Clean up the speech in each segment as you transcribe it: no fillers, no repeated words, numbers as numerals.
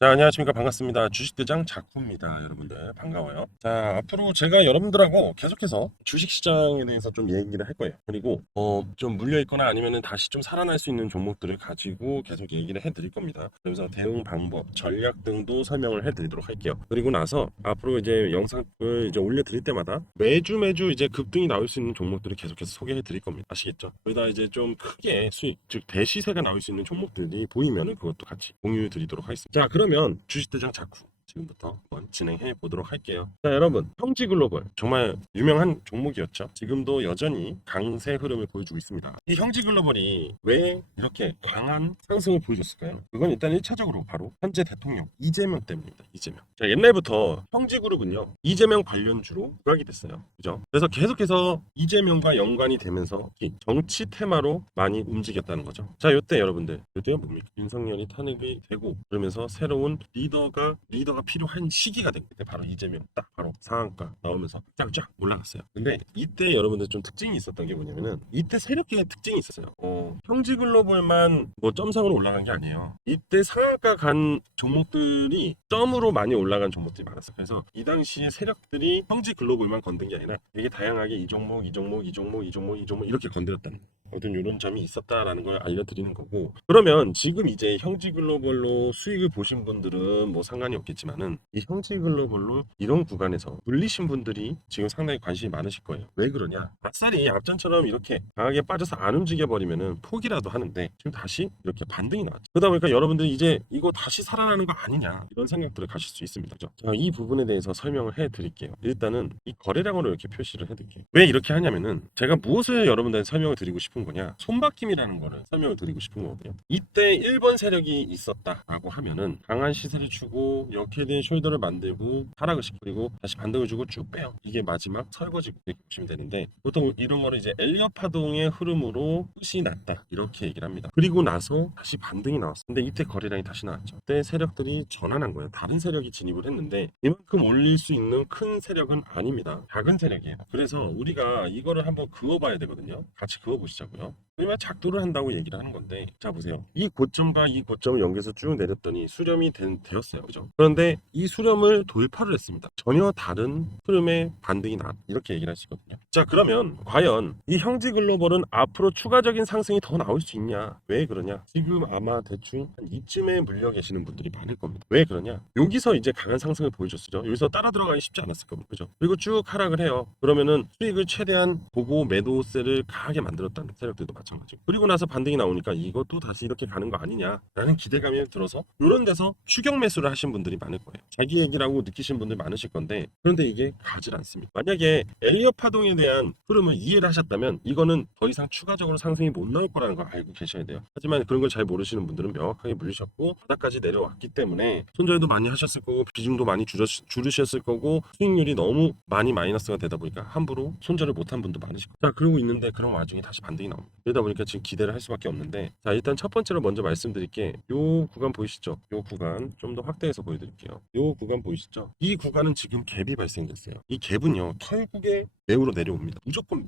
자, 안녕하십니까. 반갑습니다. 주식대장 자쿠입니다. 여러분들 반가워요. 자, 앞으로 제가 여러분들하고 계속해서 주식시장에 대해서 좀 얘기를 할 거예요. 그리고 좀 물려있거나 아니면은 다시 좀 살아날 수 있는 종목들을 가지고 계속 얘기를 해드릴 겁니다. 그래서 대응 방법, 전략 등도 설명을 해드리도록 할게요. 그리고 나서 앞으로 이제 영상을 이제 올려드릴 때마다 매주 이제 급등이 나올 수 있는 종목들을 계속해서 소개해드릴 겁니다. 아시겠죠? 거기다 이제 좀 크게 수익, 즉 대시세가 나올 수 있는 종목들이 보이면은 그것도 같이 공유 드리도록 하겠습니다. 자, 그러면 주식대장 자쿠 지금부터 한번 진행해 보도록 할게요. 자, 여러분, 형지글로벌 정말 유명한 종목이었죠. 지금도 여전히 강세 흐름을 보여주고 있습니다. 이 형지글로벌이 왜 이렇게 강한 상승을 보여줬을까요? 그건 일단 1차적으로 바로 현재 대통령 이재명 때문입니다. 이재명. 자, 옛날부터 형지그룹은요, 이재명 관련주로 부각이 됐어요. 그죠? 그래서 계속해서 이재명과 연관이 되면서 정치 테마로 많이 움직였다는 거죠. 자, 요때 여러분들, 요때가 뭡니까? 윤석열이 탄핵이 되고 그러면서 새로운 리더가 필요한 시기가 된 때 바로 이재명 딱 바로 상한가 나오면서 쫙쫙 올라갔어요. 근데 이때 여러분들 좀 특징이 있었던 게 뭐냐면은 이때 세력계의 특징이 있었어요. 형지글로벌만 뭐 점상으로 올라간 게 아니에요. 이때 상한가 간 종목들이 점으로 많이 올라간 종목들이 많았어요. 그래서 이 당시에 세력들이 형지글로벌만 건든 게 아니라 되게 다양하게 이 종목 이렇게 건드렸다는 거예요. 아무튼 이런 점이 있었다라는 걸 알려드리는 거고, 그러면 지금 이제 형지글로벌로 수익을 보신 분들은 뭐 상관이 없겠지만은 이 형지글로벌로 이런 구간에서 물리신 분들이 지금 상당히 관심이 많으실 거예요. 왜 그러냐? 아싸리 앞전처럼 이렇게 강하게 빠져서 안 움직여 버리면은 포기라도 하는데 지금 다시 이렇게 반등이 나왔죠. 그러다 보니까 여러분들이 이제 이거 다시 살아나는 거 아니냐 이런 생각들을 가실 수 있습니다. 그죠? 자, 이 부분에 대해서 설명을 해드릴게요. 일단은 이 거래량으로 이렇게 표시를 해드릴게요. 왜 이렇게 하냐면은 제가 무엇을 여러분들한테 설명을 드리고 싶은 거냐, 손바뀜이라는 거를 설명을 드리고 싶은 거거든요. 이때 1번 세력이 있었다라고 하면은 강한 시세를 주고 역헤드 숄더를 만들고 하락을 시키고 그리고 다시 반등을 주고 쭉 빼요. 이게 마지막 설거지고 이렇게 보시면 되는데, 보통 이런 거를 이제 엘리엇 파동의 흐름으로 끝이 났다 이렇게 얘기를 합니다. 그리고 나서 다시 반등이 나왔어. 근데 이때 거래량이 다시 나왔죠. 그때 세력들이 전환한 거예요. 다른 세력이 진입을 했는데 이만큼 올릴 수 있는 큰 세력은 아닙니다. 작은 세력이에요. 그래서 우리가 이거를 한번 그어봐야 되거든요. 같이 그어보시자고요. 그러면 작도를 한다고 얘기를 하는 건데, 자 보세요. 이 고점과 이 고점을 연결해서 쭉 내렸더니 수렴이 되었어요. 그죠? 그런데 이 수렴을 돌파를 했습니다. 전혀 다른 흐름의 반등이 나 이렇게 얘기를 하시거든요. 자, 그러면 과연 이 형지글로벌은 앞으로 추가적인 상승이 더 나올 수 있냐? 왜 그러냐? 지금 아마 대충 한 이쯤에 물려 계시는 분들이 많을 겁니다. 왜 그러냐? 여기서 이제 강한 상승을 보여줬죠. 여기서 따라 들어가기 쉽지 않았을 겁니다. 그죠? 그리고 쭉 하락을 해요. 그러면은 수익을 최대한 보고 매도세를 강하게 만들었다는 세력들도 마찬가지고, 그리고 나서 반등이 나오니까 이것도 다시 이렇게 가는 거 아니냐라는 기대감이 들어서 이런 데서 추격 매수를 하신 분들이 많을 거예요. 자기 얘기라고 느끼신 분들 많으실 건데, 그런데 이게 가질 않습니다. 만약에 엘리엇 파동에 대한 흐름을 이해를 하셨다면 이거는 더 이상 추가적으로 상승이 못 나올 거라는 걸 알고 계셔야 돼요. 하지만 그런 걸 잘 모르시는 분들은 명확하게 물리셨고 바닥까지 내려왔기 때문에 손절도 많이 하셨을 거고 비중도 많이 줄으셨을 거고 수익률이 너무 많이 마이너스가 되다 보니까 함부로 손절을 못한 분도 많으실 거예요. 자, 그러고 있는데 그런 와중에 다시 반등이 나옵니다. 그러다 보니까 지금 기대를 할 수밖에 없는데, 자, 일단 첫 번째로 먼저 말씀드릴게, 요 구간 보이시죠? 요 구간 좀 더 확대해서 보여드릴게요. 요 구간 보이시죠? 이 구간은 지금 갭이 발생됐어요. 이 갭은요 결국에 매우로 내려옵니다.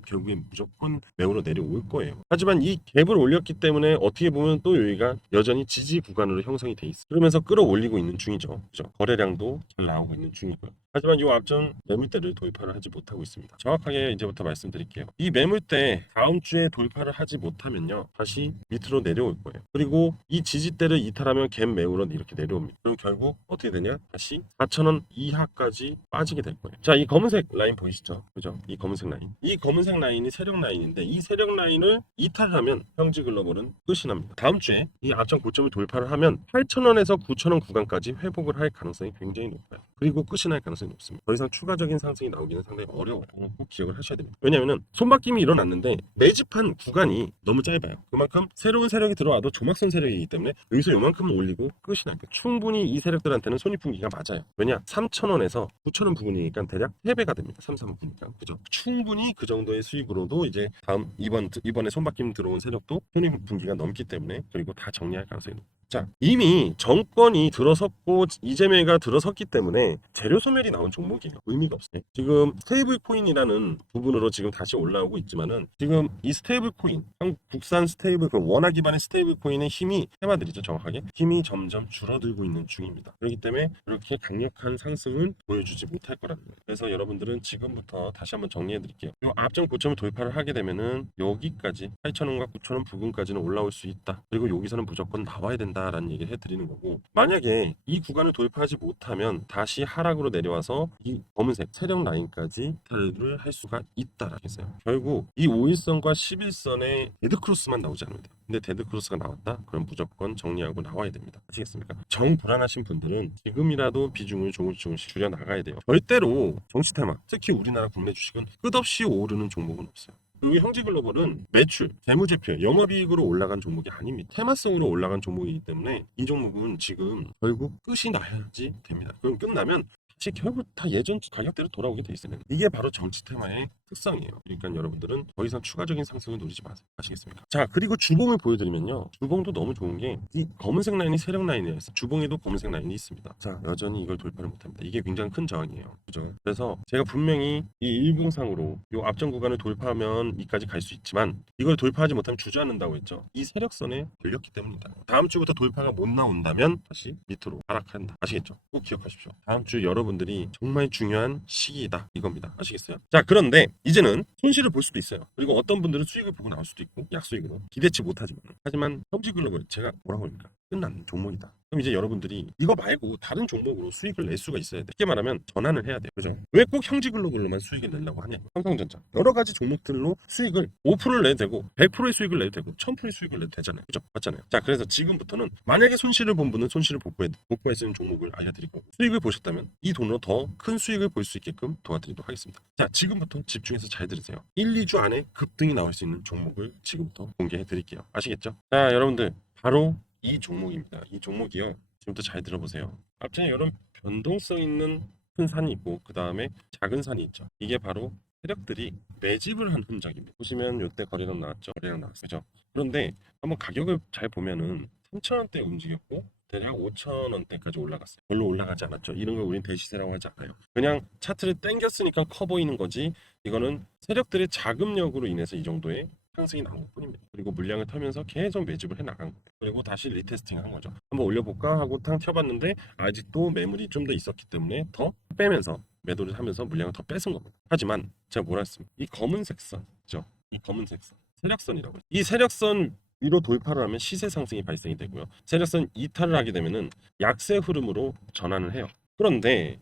결국엔 무조건 매우로 내려올 거예요. 하지만 이 갭을 올렸기 때문에 어떻게 보면 또 여기가 여전히 지지 구간으로 형성이 돼 있어요. 그러면서 끌어올리고 있는 중이죠. 그죠? 거래량도 잘 나오고 있는 중이고요. 하지만 이 앞전 매물대를 돌파를 하지 못하고 있습니다. 정확하게 이제부터 말씀드릴게요. 이 매물대 다음 주에 돌파를 하지 못하면요 다시 밑으로 내려올 거예요. 그리고 이 지지대를 이탈하면 갭 매우로 이렇게 내려옵니다. 그럼 결국 어떻게 되냐? 다시 4,000원 이하까지 빠지게 될 거예요. 자, 이 검은색 라인 보이시죠? 그죠? 이 검은색 라인. 이 검은색 라인이 세력 라인인데, 이 세력 라인을 이탈하면 형지글로벌은 끝이 납니다. 다음 주에 이 앞전 고점을 돌파를 하면 8,000원에서 9,000원 구간까지 회복을 할 가능성이 굉장히 높아요. 그리고 끝이 날 가능성이 높습니다. 더 이상 추가적인 상승이 나오기는 상당히 어려워요. 꼭 기억을 하셔야 됩니다. 왜냐하면 손바뀜이 일어났는데 매집한 구간이 너무 짧아요. 그만큼 새로운 세력이 들어와도 조막선 세력이기 때문에 여기서 요만큼은 올리고 끝이 납니다. 충분히 이 세력들한테는 손익분기가 맞아요. 왜냐? 3,000원에서 9,000원 부분이니까 대략 3배가 됩니다. 3, 4분이니까. 그죠? 충분히 그 정도의 수익으로도 이제 다음 이번에 손바뀜 들어온 세력도 손익분기가 넘기 때문에, 그리고 다 정리할 가능성이 높아요. 자, 이미 정권이 들어섰고 이재명이가 들어섰기 때문에 재료 소멸이 나온 종목이에요. 의미가 없어요. 지금 스테이블 코인이라는 부분으로 지금 다시 올라오고 있지만은 지금 이 스테이블 코인, 한국 국산 스테이블 그 원화 기반의 스테이블 코인의 힘이 테마들이죠, 정확하게 힘이 점점 줄어들고 있는 중입니다. 그렇기 때문에 이렇게 강력한 상승을 보여주지 못할 거라는 거예요. 그래서 여러분들은 지금부터 다시 한번 정리해 드릴게요. 이 앞전 고점을 돌파를 하게 되면은 여기까지 8,000원과 9,000원 부근까지는 올라올 수 있다. 그리고 여기서는 무조건 나와야 된다라는 얘기를 해드리는 거고, 만약에 이 구간을 돌파하지 못하면 다시 하락으로 내려와서 이 검은색 세력 라인까지 탈을 할 수가 있다라고 했어요. 결국 이 5일선과 11선의 데드크로스만 나오지 않으면 돼요. 근데 데드크로스가 나왔다? 그럼 무조건 정리하고 나와야 됩니다. 아시겠습니까? 정 불안하신 분들은 지금이라도 비중을 조금씩 줄여 나가야 돼요. 절대로 정치 테마, 특히 우리나라 국내 주식은 끝없이 오르는 종목은 없어요. 우리 형제글로벌은 매출, 재무제표, 영업이익으로 올라간 종목이 아닙니다. 테마성으로 올라간 종목이기 때문에 이 종목은 지금 결국 끝이 나야지 됩니다. 그럼 끝나면 다시 결국 다 예전 가격대로 돌아오게 돼 있어요. 이게 바로 정치 테마의 특성이에요. 그러니까 여러분들은 더 이상 추가적인 상승을 노리지 마세요. 아시겠습니까? 자, 그리고 주봉을 보여드리면요. 주봉도 너무 좋은 게 이 검은색 라인이 세력 라인이에요. 주봉에도 검은색 라인이 있습니다. 자, 여전히 이걸 돌파를 못합니다. 이게 굉장히 큰 저항이에요. 그죠? 그래서 제가 분명히 이 일봉상으로 이 앞전 구간을 돌파하면 이까지 갈 수 있지만 이걸 돌파하지 못하면 주저앉는다고 했죠. 이 세력선에 걸렸기 때문이다. 다음 주부터 돌파가 못 나온다면 다시 밑으로 하락한다. 아시겠죠? 꼭 기억하십시오. 다음 주 여러분들이 정말 중요한 시기이다. 이겁니다. 아시겠어요? 자, 그런데 이제는 손실을 볼 수도 있어요. 그리고 어떤 분들은 수익을 보고 나올 수도 있고 약수익으로 기대치 못하지만 하지만 형제글로벌 제가 뭐라고 합니까? 끝난 종목이다. 그럼 이제 여러분들이 이거 말고 다른 종목으로 수익을 낼 수가 있어야 돼. 쉽게 말하면 전환을 해야 돼요. 그죠? 왜 꼭 형제글로벌로만 수익을 내려고 하냐? 삼성전자 여러 가지 종목들로 수익을 5%를 내도 되고 100%의 수익을 내도 되고 1000%의 수익을 내도 되잖아요. 그죠? 맞잖아요. 자, 그래서 지금부터는 만약에 손실을 본 분은 손실을 복구할 수 있는 종목을 알려드릴 거고, 수익을 보셨다면 이 돈으로 더 큰 수익을 볼 수 있게끔 도와드리도록 하겠습니다. 자, 지금부터 집중해서 잘 들으세요. 1, 2주 안에 급등이 나올 수 있는 종목을 지금부터 공개해 드릴게요. 아시겠죠? 자, 여러분들 바로 이 종목입니다. 이 종목이요. 지금부터 잘 들어보세요. 앞전에 이런 변동성 있는 큰 산이 있고 그 다음에 작은 산이 있죠. 이게 바로 세력들이 매집을 한 흔적입니다. 보시면 이때 거래량 나왔죠. 거래량 나왔죠. 그죠? 그런데 한번 가격을 잘 보면은 3,000원대 움직였고 대략 5,000원대까지 올라갔어요. 별로 올라가지 않았죠. 이런 걸 우린 대시세라고 하지 않아요. 그냥 차트를 당겼으니까 커 보이는 거지. 이거는 세력들의 자금력으로 인해서 이 정도의 상승이 나온 것뿐입니다. 그리고 물량을 털면서 계속 매집을 해 나간 거예요. 그리고 다시 리테스팅 한 거죠. 한번 올려볼까 하고 탕 튀어봤는데 아직도 매물이 좀 더 있었기 때문에 더 빼면서 매도를 하면서 물량을 더 뺏은 겁니다. 하지만 제가 뭐라 했습니까? 이 검은색 선 있죠? 이 검은색 선 세력선이라고 해요. 이 세력선 위로 돌파를 하면 시세 상승이 발생이 되고요. 세력선 이탈을 하게 되면은 약세 흐름으로 전환을 해요. 그런데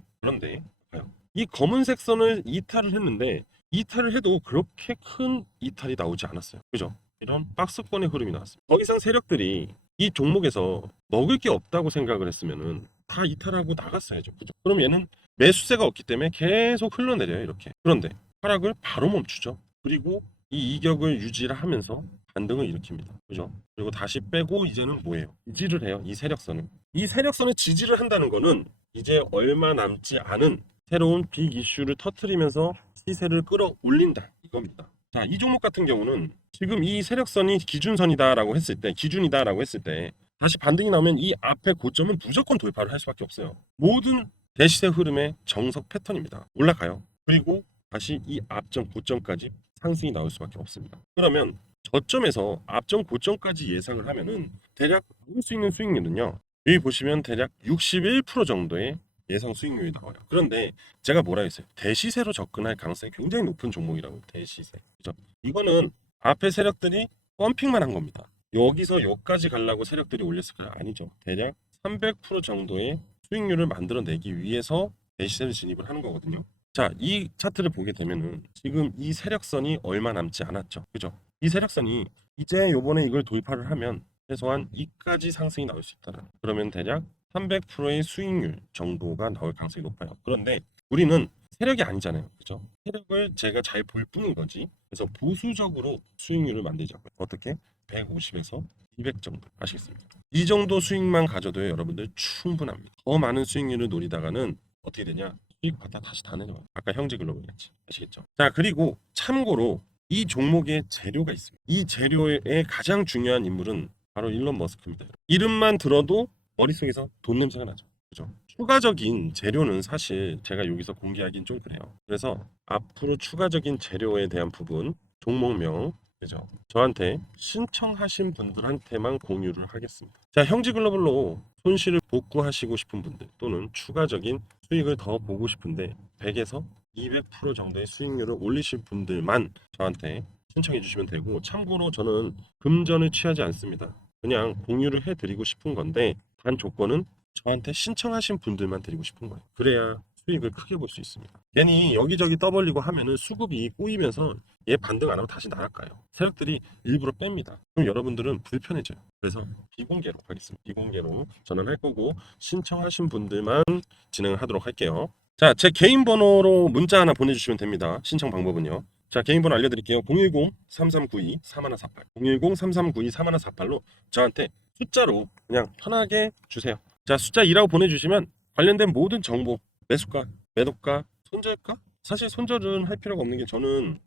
봐요. 이 검은색 선을 이탈을 했는데 이탈을 해도 그렇게 큰 이탈이 나오지 않았어요. 그죠? 이런 박스권의 흐름이 나왔습니다. 더 이상 세력들이 이 종목에서 먹을 게 없다고 생각을 했으면은 다 이탈하고 나갔어야죠. 그죠? 그럼 얘는 매수세가 없기 때문에 계속 흘러내려요. 이렇게. 그런데 하락을 바로 멈추죠. 그리고 이 이격을 유지를 하면서 반등을 일으킵니다. 그죠? 그리고 다시 빼고 이제는 뭐예요? 지지를 해요. 이 세력선을. 이 세력선을 지지를 한다는 거는 이제 얼마 남지 않은 새로운 빅 이슈를 터트리면서 시세를 끌어올린다 이겁니다. 자, 이 종목 같은 경우는 지금 이 세력선이 기준선이다라고 했을 때, 기준이다라고 했을 때 다시 반등이 나오면 이 앞에 고점은 무조건 돌파를 할 수밖에 없어요. 모든 대시세 흐름의 정석 패턴입니다. 올라가요. 그리고 다시 이 앞전 고점까지 상승이 나올 수밖에 없습니다. 그러면 저점에서 앞전 고점까지 예상을 하면은 대략 나올 수 있는 수익률은요. 여기 보시면 대략 61% 정도의 예상 수익률이 나와요. 그런데 제가 뭐라 했어요? 대시세로 접근할 가능성이 굉장히 높은 종목이라고. 대시세. 그죠? 이거는 앞에 세력들이 펌핑만 한 겁니다. 여기서 여기까지 가려고 세력들이 올렸을까요? 아니죠. 대략 300% 정도의 수익률을 만들어내기 위해서 대시세를 진입을 하는 거거든요. 자, 이 차트를 보게 되면은 지금 이 세력선이 얼마 남지 않았죠. 그죠? 이 세력선이 이제 요번에 이걸 돌파를 하면 최소한 이까지 상승이 나올 수 있다. 그러면 대략 300%의 수익률 정도가 나올 가능성이 높아요. 그런데 우리는 세력이 아니잖아요. 그죠? 세력을 제가 잘 볼 뿐인 거지. 그래서 보수적으로 수익률을 만들자고요. 어떻게? 150에서 200 정도. 아시겠습니까? 이 정도 수익만 가져도 여러분들 충분합니다. 더 많은 수익률을 노리다가는 어떻게 되냐? 수익 받다 다시 다 내려와요. 아까 형제글로벌 같이. 아시겠죠? 자, 그리고 참고로 이 종목에 재료가 있습니다. 이 재료의 가장 중요한 인물은 바로 일론 머스크입니다. 이름만 들어도 머릿속에서 돈 냄새가 나죠. 그죠? 추가적인 재료는 사실 제가 여기서 공개하긴 좀 그래요. 그래서 앞으로 추가적인 재료에 대한 부분, 종목명, 그죠? 저한테 신청하신 분들한테만 공유를 하겠습니다. 자, 형지글로벌로 손실을 복구하시고 싶은 분들 또는 추가적인 수익을 더 보고 싶은데 100에서 200% 정도의 수익률을 올리실 분들만 저한테 신청해 주시면 되고, 참고로 저는 금전을 취하지 않습니다. 그냥 공유를 해드리고 싶은 건데 단 조건은 저한테 신청하신 분들만 드리고 싶은 거예요. 그래야 수익을 크게 볼 수 있습니다. 괜히 여기저기 떠벌리고 하면은 수급이 꼬이면서 얘 반등 안 하고 다시 날아가요. 세력들이 일부러 뺍니다. 그럼 여러분들은 불편해져요. 그래서 비공개로 하겠습니다. 비공개로 전화를 할 거고 신청하신 분들만 진행을 하도록 할게요. 자, 제 개인 번호로 문자 하나 보내주시면 됩니다. 신청 방법은요. 자, 개인 번호 알려드릴게요. 010-3392-3148 010-3392-3148로 저한테 숫자로 그냥 편하게 주세요. 자, 숫자 2라고 보내주시면 관련된 모든 정보, 매수가, 매도가, 손절가? 사실 손절은 할 필요가 없는 게 저는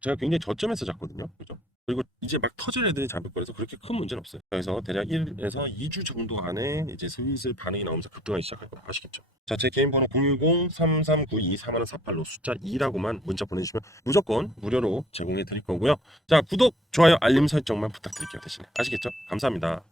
제가 굉장히 저점에서 잡거든요. 그죠? 그리고 이제 막 터질 애들이 잡을 거라서 그렇게 큰 문제는 없어요. 그래서 대략 1에서 2주 정도 안에 이제 슬슬 반응이 나오면서 급등하기 시작할 거 아시겠죠? 자, 제 개인 번호 010-3392-3148로 숫자 2라고만 문자 보내주시면 무조건 무료로 제공해 드릴 거고요. 자, 구독, 좋아요, 알림 설정만 부탁드릴게요. 대신에 아시겠죠? 감사합니다.